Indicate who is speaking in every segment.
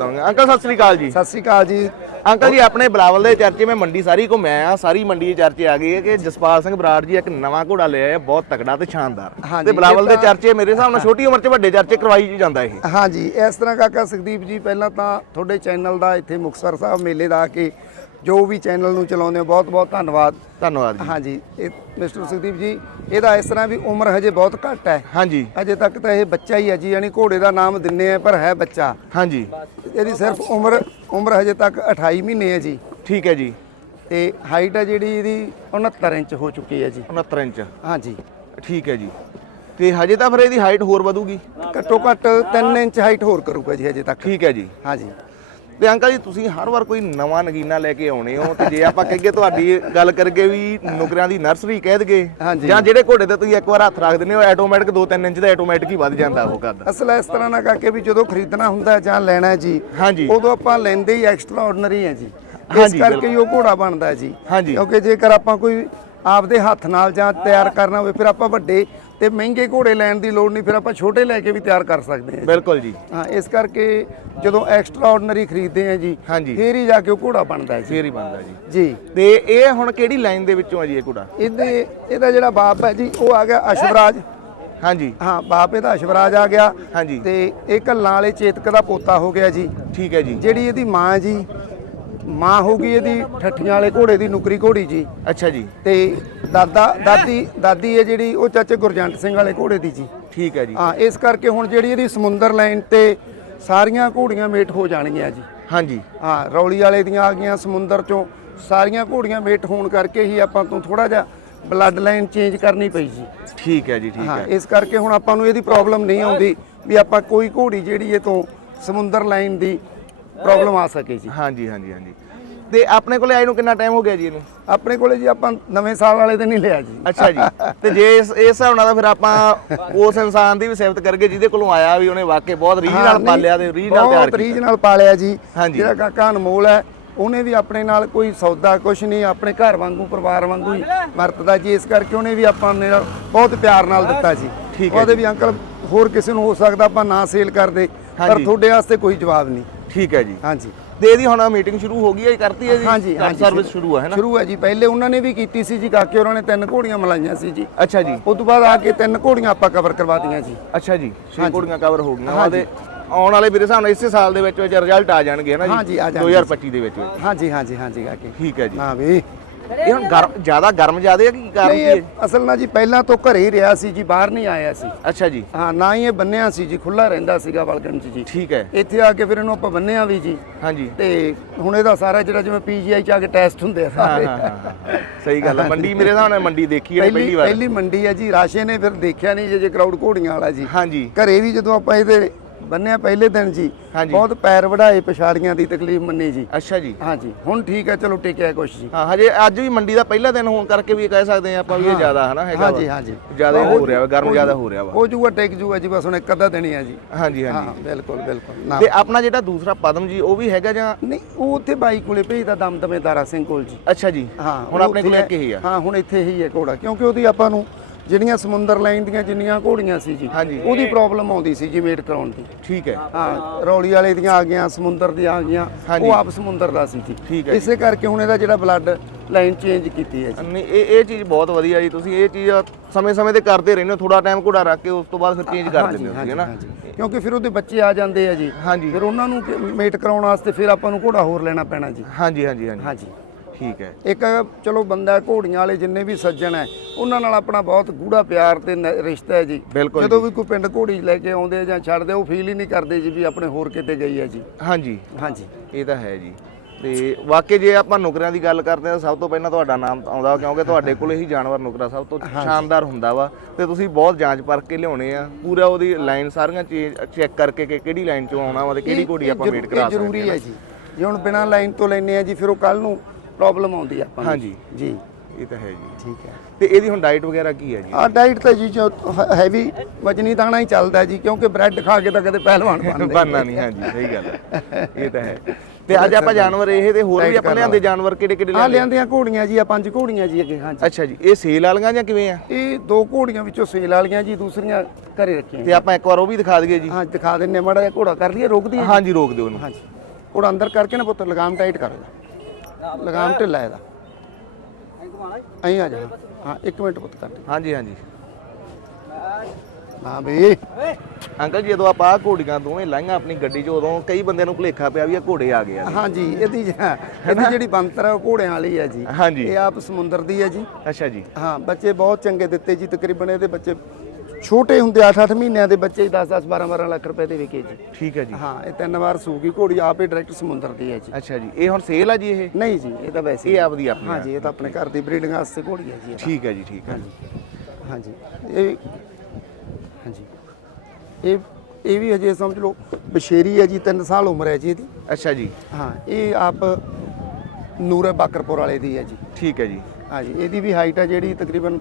Speaker 1: Uncle Sat Sri ਅਕਾਲ ਜੀ।
Speaker 2: ਸਤਿ ਸ੍ਰੀ ਅਕਾਲ ਜੀ।
Speaker 1: Uncle ਜੀ ਆਪਣੇ ਬਲਾਵਲ ਦੇ ਚਰਚੇ ਮੈਂ ਮੰਡੀ ਸਾਰੀ ਘੁੰਮਿਆ ਆ ਸਾਰੀ ਮੰਡੀ ਦੇ ਚਰਚੇ ਆ ਗਈ ਹੈ ਕਿ ਜਸਪਾਲ ਸਿੰਘ ਬਰਾੜ ਜੀ ਇੱਕ ਨਵਾਂ ਘੋੜਾ ਲਿਆ ਹੈ ਬਹੁਤ ਤਕੜਾ ਤੇ ਸ਼ਾਨਦਾਰ। ਤੇ ਬਲਾਵਲ ਦੇ ਚਰਚੇ ਮੇਰੇ ਹਿਸਾਬ ਨਾਲ ਛੋਟੀ ਉਮਰ 'ਚ ਵੱਡੇ ਚਰਚੇ ਕਰਵਾਈ ਜਾਂਦਾ ਇਹ।
Speaker 2: ਹਾਂਜੀ ਇਸ ਤਰ੍ਹਾਂ ਕਾਕਾ ਸੁਖਦੀਪ ਜੀ ਪਹਿਲਾਂ ਤਾਂ ਤੁਹਾਡੇ ਚੈਨਲ ਦਾ ਇੱਥੇ ਮੁਕਤਸਰ ਸਾਹਿਬ ਮੇਲੇ ਦਾ ਆ ਕੇ ਜੋ ਵੀ ਚੈਨਲ ਨੂੰ ਚਲਾਉਂਦੇ ਹੋ ਬਹੁਤ ਬਹੁਤ ਧੰਨਵਾਦ।
Speaker 1: ਧੰਨਵਾਦ ਜੀ।
Speaker 2: ਹਾਂਜੀ ਇਹ ਮਿਸਟਰ ਸੁਖਦੀਪ ਜੀ ਇਹਦਾ ਇਸ ਤਰ੍ਹਾਂ ਵੀ ਉਮਰ ਹਜੇ ਬਹੁਤ ਘੱਟ ਹੈ।
Speaker 1: ਹਾਂਜੀ।
Speaker 2: ਅਜੇ ਤੱਕ ਤਾਂ ਇਹ ਬੱਚਾ ਹੀ ਹੈ ਜੀ ਯਾਨੀ ਘੋੜੇ ਦਾ ਨਾਮ ਦਿੰਨੇ ਆ ਪਰ ਹੈ ਬੱਚਾ।
Speaker 1: ਹਾਂਜੀ।
Speaker 2: ਇਹਦੀ ਸਿਰਫ ਉਮਰ ਉਮਰ ਹਜੇ ਤੱਕ 28 ਮਹੀਨੇ ਹੈ ਜੀ।
Speaker 1: ਠੀਕ ਹੈ ਜੀ।
Speaker 2: ਤੇ ਹਾਈਟ ਹੈ ਜਿਹੜੀ ਇਹਦੀ 69 ਇੰਚ ਹੋ ਚੁੱਕੀ ਹੈ ਜੀ।
Speaker 1: 69 ਇੰਚ।
Speaker 2: ਹਾਂਜੀ।
Speaker 1: ਠੀਕ ਹੈ ਜੀ। ਤੇ ਹਜੇ ਤਾਂ ਫਿਰ ਇਹਦੀ ਹਾਈਟ ਹੋਰ ਵਧੂਗੀ?
Speaker 2: ਘੱਟੋ ਘੱਟ 3 ਇੰਚ ਹਾਈਟ ਹੋਰ ਕਰੂਗਾ ਜੀ ਹਜੇ ਤੱਕ।
Speaker 1: ਠੀਕ ਹੈ ਜੀ।
Speaker 2: ਹਾਂਜੀ।
Speaker 1: ਤੇ ਅੰਕਲ ਜੀ ਤੁਸੀਂ ਹਰ ਵਾਰ ਕੋਈ ਨਵਾਂ ਨਗੀਨਾ ਲੈ ਕੇ ਆਉਣੇ ਹੋ ਤੇ ਜੇ ਆਪਾਂ ਕਹੀਏ ਤੁਹਾਡੀ ਗੱਲ ਕਰਕੇ ਵੀ ਨੁਕਰਿਆਂ ਦੀ ਨਰਸਰੀ ਕਹਿ ਦਗੇ। ਜਾਂ ਜਿਹੜੇ ਘੋੜੇ ਤੇ ਤੁਸੀਂ ਇੱਕ ਵਾਰ ਹੱਥ ਰੱਖ ਦਿੰਦੇ ਹੋ ਆਟੋਮੈਟਿਕ 2-3 ਇੰਚ ਦਾ ਆਟੋਮੈਟਿਕ ਹੀ ਵੱਧ ਜਾਂਦਾ ਉਹ ਕਰਦਾ
Speaker 2: ਅਸਲ ਇਸ ਤਰ੍ਹਾਂ ਨਾ ਕਰਕੇ ਵੀ ਜਦੋਂ ਖਰੀਦਣਾ ਹੁੰਦਾ ਜਾਂ ਲੈਣਾ ਜੀ ਉਦੋਂ ਆਪਾਂ ਲੈਂਦੇ ਹੀ ਐਕਸਟਰਾ ਆਰਡੀਨਰੀ ਹੈ ਜੀ। ਇਸ ਕਰਕੇ ਉਹ ਘੋੜਾ ਬਣਦਾ ਜੀ। ਕਿਉਂਕਿ ਜੇਕਰ ਆਪਾਂ ਕੋਈ ਆਪਦੇ ਹੱਥ ਨਾਲ ਜਾਂ ਤਿਆਰ ਕਰਨਾ ਹੋਵੇ ਫਿਰ ਆਪਾਂ ਵੱਡੇ ਤੇ ਮਹਿੰਗੇ ਘੋੜੇ ਲੈਣ ਦੀ ਲੋੜ ਨਹੀਂ ਫਿਰ ਆਪਾਂ ਛੋਟੇ ਲੈ ਕੇ ਵੀ ਤਿਆਰ ਕਰ ਸਕਦੇ ਹਾਂ।
Speaker 1: ਬਿਲਕੁਲ ਜੀ।
Speaker 2: ਹਾਂ ਇਸ ਕਰਕੇ ਜਦੋਂ ਐਕਸਟਰਾ ਆਰਡੀਨਰੀ ਖਰੀਦਦੇ ਆ ਜੀ
Speaker 1: ਹਾਂਜੀ।
Speaker 2: ਫੇਰ ਹੀ ਜਾ ਕੇ ਉਹ ਘੋੜਾ ਬਣਦਾ ਹੈ ਜੀ।
Speaker 1: ਫੇਰ ਹੀ ਬਣਦਾ ਜੀ।
Speaker 2: ਜੀ।
Speaker 1: ਤੇ ਇਹ ਹੁਣ ਕਿਹੜੀ ਲਾਈਨ ਦੇ ਵਿੱਚੋਂ ਆ ਜੀ ਇਹ ਘੋੜਾ?
Speaker 2: ਇਹਦੇ ਇਹਦਾ ਜਿਹੜਾ ਬਾਪ ਹੈ ਜੀ ਉਹ ਆ ਗਿਆ ਅਸ਼ਵਰਾਜ।
Speaker 1: ਹਾਂਜੀ।
Speaker 2: ਹਾਂ ਬਾਪ ਇਹਦਾ ਅਸ਼ਵਰਾਜ ਆ ਗਿਆ।
Speaker 1: ਹਾਂਜੀ।
Speaker 2: ਤੇ ਇਹ ਕੱਲਾਂ ਵਾਲੇ ਚੇਤਕ ਦਾ ਪੋਤਾ ਹੋ ਗਿਆ ਜੀ।
Speaker 1: ਠੀਕ ਹੈ ਜੀ।
Speaker 2: ਜਿਹੜੀ ਇਹਦੀ ਮਾਂ ਜੀ ਮਾਂ ਹੋਗੀ ਇਹਦੀ ਠੱਠੀਆਂ ਵਾਲੇ ਘੋੜੇ ਦੀ ਨੁਕਰੀ ਘੋੜੀ ਜੀ।
Speaker 1: ਅੱਛਾ ਜੀ।
Speaker 2: ਤੇ ਦਾਦਾ ਦਾਦੀ ਦਾਦੀ ਹੈ ਜਿਹੜੀ ਉਹ ਚਾਚੇ ਗੁਰਜੰਟ ਸਿੰਘ ਵਾਲੇ ਘੋੜੇ ਦੀ ਜੀ।
Speaker 1: ਠੀਕ ਹੈ ਜੀ।
Speaker 2: ਹਾਂ ਇਸ ਕਰਕੇ ਹੁਣ ਜਿਹੜੀ ਇਹਦੀ ਸਮੁੰਦਰ ਲਾਈਨ ਤੇ ਸਾਰੀਆਂ ਘੋੜੀਆਂ ਮੇਟ ਹੋ ਜਾਣਗੀਆਂ ਜੀ।
Speaker 1: ਹਾਂਜੀ।
Speaker 2: ਹਾਂ ਰੌਲੀ ਵਾਲੇ ਦੀਆਂ ਆ ਗਈਆਂ ਸਮੁੰਦਰ ਚੋਂ ਸਾਰੀਆਂ ਘੋੜੀਆਂ ਮੇਟ ਹੋਣ ਕਰਕੇ ਹੀ ਆਪਾਂ ਤੋਂ ਥੋੜਾ ਜਿਹਾ ਬਲੱਡ ਲਾਈਨ ਚੇਂਜ ਕਰਨੀ ਪਈ ਜੀ।
Speaker 1: ਠੀਕ ਹੈ ਜੀ ਠੀਕ
Speaker 2: ਹਾਂ
Speaker 1: ਹੈ।
Speaker 2: ਇਸ ਕਰਕੇ ਹੁਣ ਆਪਾਂ ਨੂੰ ਇਹਦੀ ਪ੍ਰੋਬਲਮ ਨਹੀਂ ਆਉਂਦੀ ਵੀ ਆਪਾਂ ਕੋਈ ਘੋੜੀ ਜਿਹੜੀ ਇਹ ਤੋਂ ਸਮੁੰਦਰ ਲਾਈਨ ਦੀ ਪ੍ਰੋਬਲਮ ਆ ਸਕੇ ਜੀ।
Speaker 1: ਹਾਂਜੀ ਹਾਂਜੀ ਹਾਂਜੀ। ਤੇ ਆਪਣੇ ਕੋਲੇ ਆਏ ਨੂੰ ਕਿੰਨਾ ਟਾਈਮ ਹੋ ਗਿਆ ਜੀ ਇਹਨੂੰ?
Speaker 2: ਆਪਣੇ ਕੋਲੇ ਜੀ ਆਪਾਂ ਨਵੇਂ ਸਾਲ ਵਾਲੇ ਦਿਨ ਹੀ ਲਿਆ ਜੀ।
Speaker 1: ਅੱਛਾ ਜੀ। ਤੇ ਜੇ ਇਸ ਇਸ ਹਿਸਾਬ ਨਾਲ ਤਾਂ ਫਿਰ ਆਪਾਂ ਉਸ ਇਨਸਾਨ ਦੀ ਵੀ ਸਿਫਤ ਕਰਗੇ ਜਿਹਦੇ ਕੋਲੋਂ ਆਇਆ ਵੀ ਉਹਨੇ ਵਾਕਈ ਬਹੁਤ ਰੀਝ ਨਾਲ ਪਾਲਿਆ ਤੇ ਰੀਝ ਨਾਲ
Speaker 2: ਬਹੁਤ
Speaker 1: ਕੀਤਾ।
Speaker 2: ਰੀਝ ਨਾਲ ਪਾਲਿਆ ਜੀ। ਜਿਹੜਾ ਕਾਕਾ ਅਨਮੋਲ ਹੈ ਉਹਨੇ ਵੀ ਆਪਣੇ ਨਾਲ ਕੋਈ ਸੌਦਾ ਕੁਛ ਨਹੀਂ ਆਪਣੇ ਘਰ ਵਾਂਗੂ ਪਰਿਵਾਰ ਵਾਂਗੂ ਹੀ ਵਰਤਦਾ ਜੀ। ਇਸ ਕਰਕੇ ਉਹਨੇ ਵੀ ਆਪਾਂ ਨਾਲ ਬਹੁਤ ਪਿਆਰ ਨਾਲ ਦਿੱਤਾ ਜੀ।
Speaker 1: ਠੀਕ ਹੈ
Speaker 2: ਉਹਦੇ ਵੀ ਅੰਕਲ ਹੋਰ ਕਿਸੇ ਨੂੰ ਹੋ ਸਕਦਾ ਆਪਾਂ ਨਾ ਸੇਲ ਕਰਦੇ ਪਰ। ਤੁਹਾਡੇ ਵਾਸਤੇ ਕੋਈ ਜਵਾਬ ਨਹੀਂ।
Speaker 1: ਠੀਕ ਹੈ ਜੀ।
Speaker 2: ਹਾਂਜੀ।
Speaker 1: ਤੇ ਇਹਦੀ ਹੁਣ ਮੀਟਿੰਗ ਸ਼ੁਰੂ ਹੋ ਗਈ ਹੈ ਜੀ ਕਰਤੀ ਹੈ ਜੀ?
Speaker 2: ਹਾਂਜੀ ਹਾਂਜੀ
Speaker 1: ਸਰਵਿਸ ਸ਼ੁਰੂ ਹੈ ਨਾ?
Speaker 2: ਸ਼ੁਰੂ ਹੈ ਜੀ। ਪਹਿਲੇ ਉਹਨਾਂ ਨੇ ਵੀ ਕੀਤੀ ਸੀ ਜੀ ਕਾਕੇ ਉਹਨਾਂ ਨੇ ਤਿੰਨ ਘੋੜੀਆਂ ਮਲਾਈਆਂ ਸੀ ਜੀ।
Speaker 1: ਅੱਛਾ ਜੀ।
Speaker 2: ਉਸ ਤੋਂ ਬਾਅਦ ਆ ਕੇ ਤਿੰਨ ਘੋੜੀਆਂ ਆਪਾਂ ਕਵਰ ਕਰਵਾ ਦਿੱਤੀਆਂ ਜੀ।
Speaker 1: ਅੱਛਾ ਜੀ ਛੇ। ਕੋੜੀਆਂ ਕਵਰ ਹੋ ਗਈਆਂ। ਉਹਦੇ ਆਉਣ ਵਾਲੇ ਮੇਰੇ ਹਿਸਾਬ ਨਾਲ ਇਸੇ ਸਾਲ ਦੇ ਵਿੱਚ ਵਿੱਚ ਰਿਜ਼ਲਟ ਆ ਜਾਣਗੇ ਹੈ ਨਾ
Speaker 2: ਜਾਣਗੇ।
Speaker 1: 2025 ਦੇ ਵਿੱਚ।
Speaker 2: ਹਾਂਜੀ ਹਾਂਜੀ ਹਾਂਜੀ ਕਾਕੇ।
Speaker 1: ਠੀਕ ਹੈ ਜੀ।
Speaker 2: ਹਾਂ ਵੀ।
Speaker 1: ਇਹ ਹੁਣ ਗਰਮ ਜ਼ਿਆਦਾ ਗਰਮ ਜ਼ਿਆਦਾ ਹੈ ਕਿ ਕਾਰਨ ਕੀ ਹੈ?
Speaker 2: ਅਸਲ ਨਾਲ ਜੀ ਪਹਿਲਾਂ ਤੋਂ ਘਰੇ ਹੀ ਰਿਹਾ ਸੀ ਜੀ ਬਾਹਰ ਨਹੀਂ ਆਇਆ ਸੀ।
Speaker 1: ਅੱਛਾ ਜੀ।
Speaker 2: ਹਾਂ ਨਾ ਹੀ ਇਹ ਬੰਨਿਆ ਸੀ ਜੀ ਖੁੱਲਾ ਰਹਿੰਦਾ ਸੀਗਾ ਵਲਗਣ ਚ ਜੀ।
Speaker 1: ਠੀਕ ਹੈ।
Speaker 2: ਇੱਥੇ ਆ ਕੇ ਫਿਰ ਇਹਨੂੰ ਆਪਾਂ ਬੰਨਿਆ ਵੀ ਜੀ।
Speaker 1: ਹਾਂਜੀ।
Speaker 2: ਤੇ ਹੁਣ ਇਹਦਾ ਸਾਰਾ ਜਿਹੜਾ ਜਿਵੇਂ ਪੀਜੀਆਈ ਚ ਆ ਕੇ ਟੈਸਟ ਹੁੰਦੇ ਆ
Speaker 1: ਹਾਂ
Speaker 2: ਸਾਰੇ।
Speaker 1: ਹਾਂ ਹਾਂ, ਹਾਂ ਸਹੀ ਗੱਲ ਹੈ ਮੰਡੀ ਮੇਰੇ ਹਿਸਾਬ ਨਾਲ ਮੰਡੀ ਦੇਖੀ ਹੈ ਪਹਿਲੀ
Speaker 2: ਪਹਿਲੀ
Speaker 1: ਵਾਰ।
Speaker 2: ਪਹਿਲੀ ਮੰਡੀ ਹੈ ਜੀ ਰਾਸ਼ੇ ਨੇ ਫਿਰ ਦੇਖਿਆ ਨਹੀਂ ਜੇ ਜੇ ਕਰਾਊਡ ਘੋੜੀਆਂ ਵਾਲਾ ਜੀ।
Speaker 1: ਹਾਂਜੀ
Speaker 2: ਘਰੇ ਵੀ ਜਦੋਂ ਆਪਾਂ ਇਹਦੇ ਬੰਨਿਆ ਪਹਿਲੇ ਦਿਨ ਜੀ। ਬਹੁਤ ਪੈਰ ਵਢਾਏ ਪਛਾੜੀਆਂ ਦੀ ਤਕਲੀਫ ਮੰਨੀ ਜੀ।
Speaker 1: ਅੱਛਾ ਜੀ।
Speaker 2: ਹਾਂਜੀ ਹੁਣ ਠੀਕ ਹੈ ਚਲੋ ਟਿਕਿਆ ਕੁਛ ਜੀ।
Speaker 1: ਹਾਂ ਹਜੇ ਅੱਜ ਵੀ ਮੰਡੀ ਦਾ ਪਹਿਲਾ ਦਿਨ ਹੋਣ ਕਰਕੇ ਵੀ ਕਹਿ ਸਕਦੇ ਆ ਆਪਾਂ ਵੀ ਇਹ ਜ਼ਿਆਦਾ ਹਨਾ ਹੈਗਾ
Speaker 2: ਹਾਂਜੀ। ਹਾਂਜੀ।
Speaker 1: ਜ਼ਿਆਦਾ ਹੋ ਰਿਹਾ ਵਾ ਗਰਮ ਜ਼ਿਆਦਾ ਹੋ ਰਿਹਾ ਵਾ।
Speaker 2: ਹੋ ਜੂਗਾ ਟਿਕ ਜੂਗਾ ਜੀ ਬਸ ਹੁਣ ਇੱਕ ਅੱਧਾ ਦਿਨ ਹੀ ਆ ਜੀ।
Speaker 1: ਹਾਂਜੀ
Speaker 2: ਹਾਂ
Speaker 1: ਹਾਂਜੀ
Speaker 2: ਬਿਲਕੁਲ। ਬਿਲਕੁਲ
Speaker 1: ਤੇ ਆਪਣਾ ਜਿਹੜਾ ਦੂਸਰਾ ਪਦਮ ਜੀ ਉਹ ਵੀ ਹੈਗਾ ਜਾਂ?
Speaker 2: ਨਹੀਂ ਉਹ ਉੱਥੇ ਬਾਈ ਕੋਲੇ ਭੇਜਦਾ ਦਮਦਮੇ ਦਾਰਾ ਸਿੰਘ ਕੋਲ ਜੀ।
Speaker 1: ਅੱਛਾ ਜੀ।
Speaker 2: ਹਾਂ
Speaker 1: ਹੁਣ ਆਪਣੇ ਕੋਲ ਇੱਕ ਹੀ ਆ।
Speaker 2: ਹਾਂ ਹੁਣ ਇੱਥੇ ਹੀ ਹੈ ਘੋੜਾ ਕਿਉਂਕਿ ਉਹਦੀ ਆਪਾਂ ਨੂੰ ਜਿਹੜੀਆਂ ਸਮੁੰਦਰ ਲਾਈਨ ਦੀਆਂ ਜਿੰਨੀਆਂ ਘੋੜੀਆਂ ਸੀ ਜੀ
Speaker 1: ਹਾਂਜੀ।
Speaker 2: ਉਹਦੀ ਪ੍ਰੋਬਲਮ ਆਉਂਦੀ ਸੀ ਜੀ ਮੇਟ ਕਰਾਉਣ ਦੀ।
Speaker 1: ਠੀਕ ਹੈ।
Speaker 2: ਹਾਂ ਰੌਲੀ ਵਾਲੇ ਦੀਆਂ ਆ ਗਈਆਂ ਸਮੁੰਦਰ ਦੀਆਂ ਆ ਗਈਆਂ
Speaker 1: ਹਾਂਜੀ।
Speaker 2: ਉਹ ਆਪ ਸਮੁੰਦਰ ਦਾ ਸੀ ਜੀ।
Speaker 1: ਠੀਕ ਹੈ
Speaker 2: ਇਸੇ ਕਰਕੇ ਹੁਣ ਇਹਦਾ ਜਿਹੜਾ ਬਲੱਡ ਲਾਈਨ ਚੇਂਜ ਕੀਤੀ ਹੈ ਜੀ।
Speaker 1: ਨਹੀਂ ਇਹ ਇਹ ਚੀਜ਼ ਬਹੁਤ ਵਧੀਆ ਜੀ ਤੁਸੀਂ ਇਹ ਚੀਜ਼ ਸਮੇਂ-ਸਮੇਂ ਤੇ ਕਰਦੇ ਰਹਿੰਦੇ ਹੋ ਥੋੜਾ ਟਾਈਮ ਘੋੜਾ ਰੱਖ ਕੇ ਉਸ ਤੋਂ ਬਾਅਦ ਫਿਰ ਚੇਂਜ ਕਰ ਦਿੰਦੇ ਹੋ ਤੁਸੀਂ ਹੈ ਨਾ?
Speaker 2: ਕਿਉਂਕਿ ਫਿਰ ਉਹਦੇ ਬੱਚੇ ਆ ਜਾਂਦੇ ਆ ਜੀ।
Speaker 1: ਹਾਂਜੀ।
Speaker 2: ਫਿਰ ਉਹਨਾਂ ਨੂੰ ਮੇਟ ਕਰਾਉਣ ਵਾਸਤੇ ਫਿਰ ਆਪਾਂ ਨੂੰ ਘੋੜਾ ਹੋਰ ਲੈਣਾ ਪੈਣਾ ਜੀ।
Speaker 1: ਹਾਂਜੀ ਹਾਂਜੀ ਹਾਂਜੀ।
Speaker 2: ਹਾਂਜੀ।
Speaker 1: ਠੀਕ ਹੈ।
Speaker 2: ਇੱਕ ਚਲੋ ਬੰਦਾ ਘੋੜੀਆਂ ਵਾਲੇ ਜਿੰਨੇ ਵੀ ਸੱਜਣ ਹੈ ਉਹਨਾਂ ਨਾਲ ਆਪਣਾ ਬਹੁਤ ਗੂੜਾ ਪਿਆਰ ਤੇ ਰਿਸ਼ਤਾ ਹੈ ਜੀ।
Speaker 1: ਬਿਲਕੁਲ
Speaker 2: ਜਦੋਂ ਵੀ ਕੋਈ ਪਿੰਡ ਘੋੜੀ ਲੈ ਕੇ ਆਉਂਦੇ ਜਾਂ ਛੱਡਦੇ ਉਹ ਫੀਲ ਹੀ ਨਹੀਂ ਕਰਦੇ ਜੀ ਵੀ ਆਪਣੇ ਹੋਰ ਕਿਤੇ ਗਈ ਹੈ ਜੀ।
Speaker 1: ਹਾਂਜੀ।
Speaker 2: ਹਾਂਜੀ।
Speaker 1: ਇਹ ਤਾਂ ਹੈ ਜੀ। ਤੇ ਵਾਕਈ ਜੇ ਆਪਾਂ ਨੁਕਰਿਆਂ ਦੀ ਗੱਲ ਕਰਦੇ ਹਾਂ ਸਭ ਤੋਂ ਪਹਿਲਾਂ ਤੁਹਾਡਾ ਨਾਮ ਆਉਂਦਾ ਕਿਉਂਕਿ ਤੁਹਾਡੇ ਕੋਲੇ ਹੀ ਜਾਨਵਰ ਨੁਕਰਾ ਸਭ ਤੋਂ ਸ਼ਾਨਦਾਰ ਹੁੰਦਾ ਵਾ। ਤੇ ਤੁਸੀਂ ਬਹੁਤ ਜਾਂਚ ਪਰਖ ਕੇ ਲਿਆਉਣੇ ਆ। ਪੂਰਾ ਉਹਦੀ ਲਾਈਨ ਸਾਰੀਆਂ ਚੈੱਕ ਕਰਕੇ ਕਿ ਕਿਹੜੀ ਲਾਈਨ ਚੋਂ ਆਉਣਾ ਵਾ ਤੇ ਕਿਹੜੀ ਘੋੜੀ ਆਪਾਂ ਵੇਟ ਕਰਾ
Speaker 2: ਜ਼ਰੂਰੀ
Speaker 1: ਸਕਦੇ
Speaker 2: ਹੈ ਜੀ। ਜੇ ਹੁਣ ਬਿਨਾਂ ਲਾਈਨ ਤੋਂ ਲੈਨੇ ਆ ਜੀ ਫਿਰ ਉਹ ਕੱਲ ਨੂੰ ਪ੍ਰੋਬਲਮ ਆਉਂਦੀ ਆ ਆਪਾਂ ਨੂੰ।
Speaker 1: ਹਾਂਜੀ।
Speaker 2: ਜੀ।
Speaker 1: ਇਹ ਤਾਂ ਹੈ ਜੀ।
Speaker 2: ਠੀਕ ਹੈ।
Speaker 1: ਤੇ ਇਹਦੀ ਹੁਣ ਡਾਈਟ ਵਗੈਰਾ ਕੀ ਹੈ ਜੀ?
Speaker 2: ਆ ਡਾਈਟ ਤਾਂ ਜੀ ਜੋ ਹੈਵੀ ਵਜਨੀ ਦਾਣਾ ਹੀ ਚੱਲਦਾ ਜੀ ਕਿਉਂਕਿ ਬ੍ਰੈਡ ਖਾ ਕੇ ਤਾਂ ਕਦੇ ਪਹਿਲਵਾਨ ਬਣਦੇ
Speaker 1: ਬਣਨਾ ਨਹੀਂ ਹਾਂਜੀ ਸਹੀ ਗੱਲ ਹੈ। ਇਹ ਤਾਂ ਹੈ। ਤੇ ਅੱਜ ਆਪਾਂ ਜਾਨਵਰ ਇਹ ਤੇ ਹੋਰ ਵੀ ਆਪਾਂ ਲਿਆਂਦੇ ਜਾਨਵਰ ਕਿਹੜੇ ਕਿਹੜੇ
Speaker 2: ਆ
Speaker 1: ਲਿਆਂਦੇ
Speaker 2: ਲਿਆਂਦੀਆਂ ਘੋੜੀਆਂ ਜੀ ਆ ਪੰਜ ਘੋੜੀਆਂ ਜੀ ਅੱਗੇ ਹਾਂਜੀ।
Speaker 1: ਅੱਛਾ ਜੀ ਇਹ ਸੇਲ ਵਾਲੀਆਂ ਜਾਂ ਕਿਵੇਂ ਆ?
Speaker 2: ਇਹ ਦੋ ਘੋੜੀਆਂ ਵਿੱਚੋਂ ਸੇਲ ਵਾਲੀਆਂ ਜੀ ਦੂਸਰੀਆਂ ਘਰੇ ਰੱਖੀਆਂ
Speaker 1: ਤੇ ਆਪਾਂ ਇੱਕ ਵਾਰ ਉਹ ਵੀ ਦਿਖਾ ਦਈਏ ਜੀ।
Speaker 2: ਹਾਂ ਦਿਖਾ ਦਿੰਨੇ ਮਾੜਾ ਜਿਹਾ ਘੋੜਾ ਕਰ ਲਈਏ ਰੋਕਦੀ ਹੈ
Speaker 1: ਹਾਂਜੀ ਰੋਕ ਦਿਓ ਉਹਨੂੰ।
Speaker 2: ਹਾਂਜੀ। ਘੋੜਾ ਅੰਦਰ ਕਰਕੇ ਨਾ ਪੁੱਤ ਲਗਾਮ ਟਾਈਟ ਕਰ। ਲੈ ਲਗਾਮ ਢਿੱਲਾ ਇਹਦਾ। ਐਂ ਆ ਜਾ। ਹਾਂ ਇੱਕ ਮਿੰਟ ਪੁੱਤ ਕਰ।
Speaker 1: ਹਾਂਜੀ ਹਾਂਜੀ।
Speaker 2: ਹਾਂ ਬਈ।
Speaker 1: ਅੰਕਲ ਜੀ ਜਦੋਂ ਆਪਾਂ ਆਹ ਘੋੜੀਆਂ ਦੋਵੇਂ ਲਾਈਆਂ ਆਪਣੀ ਗੱਡੀ 'ਚ ਉਦੋਂ ਕਈ ਬੰਦਿਆਂ ਨੂੰ ਭੁਲੇਖਾ ਪਿਆ ਵੀ ਇਹ ਘੋੜੇ ਆ ਗਏ ਆ।
Speaker 2: ਹਾਂਜੀ ਇਹਦੀ ਜ- ਇਹਦੀ ਜਿਹੜੀ ਬੰਤਰ ਹੈ ਉਹ ਘੋੜਿਆਂ ਵਾਲੀ ਹੈ ਜੀ।
Speaker 1: ਹਾਂਜੀ।
Speaker 2: ਇਹ ਆਪ ਸਮੁੰਦਰ ਦੀ ਹੈ ਜੀ।
Speaker 1: ਅੱਛਾ ਜੀ।
Speaker 2: ਹਾਂ ਬੱਚੇ ਬਹੁਤ ਚੰਗੇ ਦਿੱਤੇ ਜੀ ਤਕਰੀਬਨ ਇਹਦੇ ਬੱਚੇ ਛੋਟੇ ਹੁੰਦੇ 8-8 ਮਹੀਨਿਆਂ ਦੇ ਬੱਚੇ 10-10 12-12 ਲੱਖ ਰੁਪਏ ਦੇ ਵਿਕੇ ਜੀ।
Speaker 1: ਠੀਕ ਹੈ ਜੀ।
Speaker 2: ਹਾਂ ਇਹ ਤਿੰਨ ਵਾਰ ਸੂਗੀ ਘੋੜੀ ਆਪੇ ਡਾਇਰੈਕਟ ਸਮੁੰਦਰ ਦੀ ਹੈ ਜੀ।
Speaker 1: ਅੱਛਾ ਜੀ ਇਹ ਹੁਣ ਸੇਲ ਆ ਜੀ ਇਹ?
Speaker 2: ਨਹੀਂ ਜੀ ਇਹ ਤਾਂ ਵੈਸੇ
Speaker 1: ਇਹ ਆਪਦੀ ਆਪਣੀ
Speaker 2: ਹਾਂਜੀ ਇਹ ਤਾਂ ਆਪਣੇ ਘਰ ਦੀ ਬਰੀਡਿੰਗ ਵਾਸਤੇ ਘੋੜੀ ਹੈ ਜੀ।
Speaker 1: ਠੀਕ ਹੈ ਜੀ ਠੀਕ ਹੈ।
Speaker 2: ਹਾਂਜੀ ਇਹ ਹਾਂਜੀ ਇਹ ਇਹ ਵੀ ਅਜੇ ਸਮਝ ਲਓ ਬਸ਼ੇਰੀ ਹੈ ਜੀ 3 ਸਾਲ ਉਮਰ ਹੈ ਜੀ ਇਹਦੀ।
Speaker 1: ਅੱਛਾ ਜੀ।
Speaker 2: ਹਾਂ ਇਹ ਆਪ ਨੂਰੇ ਬਾਕਰਪੁਰ ਵਾਲੇ ਦੀ ਹੈ ਜੀ।
Speaker 1: ਠੀਕ ਹੈ ਜੀ।
Speaker 2: ਹਾਂਜੀ ਇਹਦੀ ਵੀ ਹਾਈਟ ਹੈ ਜਿਹੜੀ ਤਕਰੀਬਨ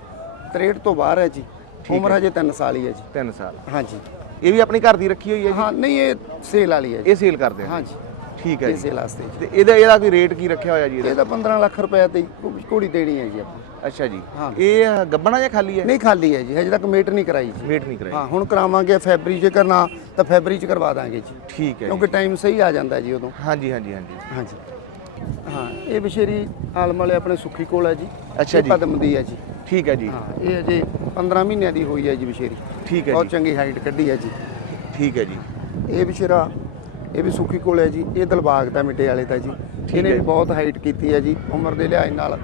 Speaker 2: 63 ਤੋਂ ਬਾਹਰ ਹੈ ਜੀ। ਉਮਰ ਹਜੇ 3 ਸਾਲ ਹੀ ਹੈ ਜੀ।
Speaker 1: 3 ਸਾਲ।
Speaker 2: ਹਾਂਜੀ।
Speaker 1: ਇਹ ਵੀ ਆਪਣੀ ਘਰ ਦੀ ਰੱਖੀ ਹੋਈ ਹੈ
Speaker 2: ਹਾਂ ਨਹੀਂ ਇਹ ਸੇਲ ਵਾਲੀ ਹੈ ਜੀ।
Speaker 1: ਜੀ ਇਹ ਸੇਲ ਕਰਦੇ ਆ?
Speaker 2: ਹਾਂਜੀ।
Speaker 1: ਠੀਕ ਹੈ ਜੀ।
Speaker 2: ਸੇਲ ਵਾਸਤੇ ਜੀ।
Speaker 1: ਤੇ ਇਹਦਾ ਇਹਦਾ ਕੋਈ ਰੇਟ ਕੀ ਰੱਖਿਆ ਹੋਇਆ ਜੀ ਇਹਦਾ?
Speaker 2: ਇਹਦਾ 15 ਲੱਖ ਰੁਪਏ ਤੇ ਘੋੜੀ ਦੇਣੀ ਹੈ ਜੀ ਆਪਾਂ
Speaker 1: ਅੱਛਾ ਜੀ। ਇਹ ਗੱਬਣਾ ਜਾਂ ਖਾਲੀ ਹੈ?
Speaker 2: ਨਹੀਂ ਖਾਲੀ ਹੈ ਜੀ। ਹਜੇ ਤੱਕ ਮੇਟ ਨਹੀਂ ਕਰਾਈ ਜੀ।
Speaker 1: ਵੇਟ ਨਹੀਂ ਕਰਾਈ।
Speaker 2: ਹਾਂ ਹੁਣ ਕਰਾਵਾਂਗੇ ਫੈਬਰੀ 'ਚ ਕਰਨਾ ਤਾਂ ਫੈਬਰੀ 'ਚ ਕਰਵਾ ਦਾਂਗੇ ਜੀ।
Speaker 1: ਠੀਕ ਹੈ ਜੀ।
Speaker 2: ਕਿਉਂਕਿ ਟਾਈਮ ਸਹੀ ਆ ਜਾਂਦਾ ਜੀ ਉਦੋਂ।
Speaker 1: ਹਾਂਜੀ ਹਾਂਜੀ ਹਾਂਜੀ।
Speaker 2: ਹਾਂਜੀ। ਹਾਂ ਇਹ ਬਸ਼ੇਰੀ ਆਲਮ ਵਾਲੇ ਆਪਣੇ ਸੁੱਖੀ ਕੋਲ ਹੈ ਜੀ।
Speaker 1: ਅੱਛਾ ਜੀ।
Speaker 2: ਪਦਮ ਦੀ ਹੈ ਜੀ।
Speaker 1: ਠੀਕ ਹੈ ਜੀ।
Speaker 2: ਹਾਂ ਇਹ ਅਜੇ 15 ਮਹੀਨਿਆਂ ਦੀ ਹੋਈ ਹੈ ਜੀ ਬਸ਼ੇਰੀ
Speaker 1: ਠੀਕ ਹੈ
Speaker 2: ਬਹੁਤ
Speaker 1: ਜੀ।
Speaker 2: ਚੰਗੀ ਹਾਈਟ ਕੱਢੀ ਹੈ ਜੀ।
Speaker 1: ਠੀਕ ਹੈ ਜੀ।
Speaker 2: ਇਹ ਬਸ਼ੇਰਾ ਇਹ ਵੀ ਸੁੱਖੀ ਕੋਲ ਹੈ ਜੀ। ਇਹ ਦਿਲਬਾਗ ਦਾ ਮਿੱਟੇ ਵਾਲੇ ਦਾ ਜੀ। ਇਹਨੇ ਵੀ ਬਹੁਤ ਹਾਈਟ ਕੀਤੀ ਹੈ ਜੀ। ਉਮਰ ਦੇ ਲਿਹਾਜ਼ ਨਾਲ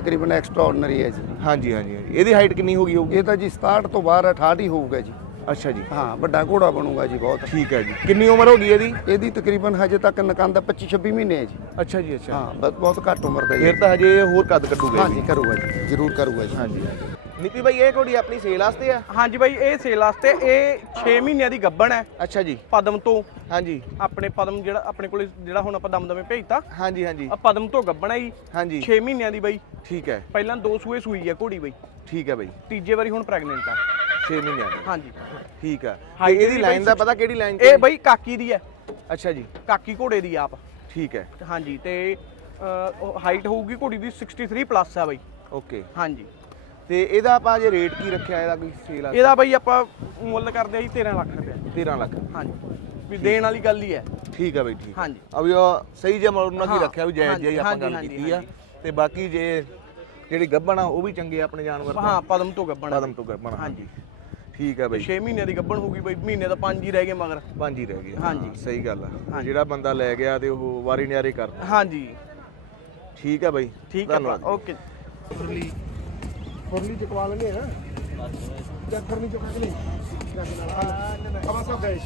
Speaker 2: ਤਕਰੀਬਨ ਐਕਸਟਰਾ ਆਰਡੀਨਰੀ ਹੈ ਜੀ।
Speaker 1: ਹਾਂਜੀ ਹਾਂਜੀ ਹਾਂਜੀ। ਇਹਦੀ ਹਾਈਟ ਕਿੰਨੀ ਹੋ ਗਈ ਹੋਊਗੀ?
Speaker 2: ਇਹ ਤਾਂ ਜੀ 67 ਤੋਂ ਬਾਹਰ 68 ਹੀ ਹੋਊਗਾ ਜੀ।
Speaker 1: ਅੱਛਾ ਜੀ।
Speaker 2: ਹਾਂ ਵੱਡਾ ਘੋੜਾ ਬਣੂਗਾ ਜੀ ਬਹੁਤ।
Speaker 1: ਠੀਕ ਹੈ ਜੀ। ਕਿੰਨੀ ਉਮਰ ਹੋ ਗਈ ਇਹਦੀ?
Speaker 2: ਇਹਦੀ ਤਕਰੀਬਨ ਹਜੇ ਤੱਕ ਨਕੰਦ 25 26 ਮਹੀਨੇ ਹੈ ਜੀ।
Speaker 1: ਅੱਛਾ ਜੀ ਅੱਛਾ।
Speaker 2: ਹਾਂ ਬ- ਬਹੁਤ ਘੱਟ ਉਮਰ ਦਾ ਜੀ।
Speaker 1: ਫਿਰ ਤਾਂ ਹਜੇ ਇਹ ਹੋਰ ਕੱਦ ਕੱਟੂਗਾ
Speaker 2: ਹਾਂਜੀ ਕਰੂਗਾ ਜੀ। ਜ਼ਰੂਰ ਕਰੂਗਾ ਜੀ।
Speaker 1: ਹਾਂਜੀ। ਨੀਤੀ ਭਾਈ ਇਹ ਘੋੜੀ ਆਪਣੀ ਸੇਲ ਵਾਸਤੇ ਆ?
Speaker 3: ਹਾਂਜੀ ਬਾਈ ਇਹ ਸੇਲ ਵਾਸਤੇ ਇਹ 6 ਮਹੀਨਿਆਂ ਦੀ ਗੱਬਣ ਹੈ।
Speaker 1: ਅੱਛਾ ਜੀ।
Speaker 3: ਪਦਮ ਤੋਂ।
Speaker 1: ਹਾਂਜੀ।
Speaker 3: ਆਪਣੇ ਪਦਮ ਜਿਹੜਾ ਆਪਣੇ ਕੋਲੇ ਜਿਹੜਾ ਹੁਣ ਆਪਾਂ ਦਮਦਮੇ ਭੇਜਤਾ।
Speaker 1: ਹਾਂਜੀ ਹਾਂਜੀ।
Speaker 3: ਆ ਪਦਮ ਤੋਂ ਗੱਬਣ ਹੈ ਜੀ।
Speaker 1: ਹਾਂਜੀ।
Speaker 3: 6 ਮਹੀਨਿਆਂ ਦੀ ਬਾਈ।
Speaker 1: ਠੀਕ ਹੈ।
Speaker 3: ਪਹਿਲਾਂ ਦੋ ਸੂਏ ਸੂਈ ਹੈ ਘੋੜੀ ਬਾਈ।
Speaker 1: ਠੀਕ ਹੈ ਬਾਈ।
Speaker 3: ਤੀਜੇ ਵਾਰੀ ਹੁਣ ਪ੍ਰੈਗਨੈਂਟ ਆ।
Speaker 1: 6 ਮਹੀਨਿਆਂ ਦੀ।
Speaker 3: ਹਾਂਜੀ।
Speaker 1: ਠੀਕ ਹੈ ਤੇ ਇਹਦੀ ਲਾਈਨ
Speaker 3: ਬਾਈ
Speaker 1: ਦਾ ਪਤਾ ਕਿਹੜੀ ਲਾਈਨ
Speaker 3: ਇਹ ਬਾਈ ਕਾਕੀ ਦੀ ਹੈ।
Speaker 1: ਅੱਛਾ ਜੀ।
Speaker 3: ਕਾਕੀ ਘੋੜੇ ਦੀ ਆਪ।
Speaker 1: ਠੀਕ ਹੈ।
Speaker 3: ਹਾਂਜੀ ਤੇ ਹਾਈਟ ਹੋਊਗੀ ਘੋੜੀ ਦੀ 63 ਪਲੱਸ ਆ ਬਾਈ।
Speaker 1: ਓਕੇ
Speaker 3: ਹਾਂਜੀ।
Speaker 1: ਤੇ ਇਹਦਾ ਆਪਾਂ ਜੇ ਰੇਟ ਕੀ ਰੱਖਿਆ ਇਹਦਾ ਕੋਈ ਸੇਲ ਆ
Speaker 3: ਇਹਦਾ ਬਾਈ ਆਪਾਂ ਮੁੱਲ ਕਰਦੇ ਆ ਜੀ 13 ਲੱਖ ਰੁਪਏ
Speaker 1: 13 ਲੱਖ।
Speaker 3: ਹਾਂਜੀ। ਵੀ ਦੇਣ ਵਾਲੀ ਗੱਲ ਹੀ ਹੈ।
Speaker 1: ਠੀਕ ਹੈ ਬਾਈ ਠੀਕ
Speaker 3: ਹਾਂਜੀ।
Speaker 1: ਅਬ ਇਹ ਸਹੀ ਜਿਹਾ ਮੋੜ ਨਾਲ ਕੀ ਰੱਖਿਆ ਵੀ ਜਾਇਜ਼ ਹੀ ਆਪਾਂ ਗੱਲ ਕੀਤੀ ਆ। ਤੇ ਬਾਕੀ ਜੇ ਜਿਹੜੀ ਗੱਬਣ ਆ ਉਹ ਵੀ ਚੰਗੇ ਆ ਆਪਣੇ ਜਾਨਵਰ।
Speaker 3: ਹਾਂ ਪਦਮ ਤੋਂ ਗੱਬਣ
Speaker 1: ਕਦਮ ਤੋਂ ਗੱਬਣ
Speaker 3: ਹਾਂਜੀ।
Speaker 1: ਠੀਕ ਹੈ ਬਾਈ।
Speaker 3: 6 ਮਹੀਨਿਆਂ ਦੀ ਗੱਬਣ ਹੋਊਗੀ ਬਾਈ ਮਹੀਨੇ ਦਾ ਪੰਜ ਹੀ ਰਹਿ ਗਏ ਮਗਰ।
Speaker 1: ਪੰਜ ਹੀ ਰਹਿ ਗਏ
Speaker 3: ਹਾਂਜੀ।
Speaker 1: ਸਹੀ ਗੱਲ ਆ। ਜਿਹੜਾ ਬੰਦਾ ਲੈ ਗਿਆ ਤੇ ਉਹ ਵਾਰੀ ਨਿਆਰੇ ਕਰ
Speaker 3: ਹਾਂਜੀ।
Speaker 1: ਠੀਕ ਹੈ ਬਾਈ। ਧੰਨਵਾਦ।
Speaker 3: ਓਕੇ
Speaker 2: ਫੁਰਲੀ ਚਕਵਾ ਲੈਣੇ ਨਾ। ਜਾਂ ਫੁਰਲੀ ਚਕਵਾ ਕੇ ਲੈ ਅਬਾ ਸਭ ਗਏ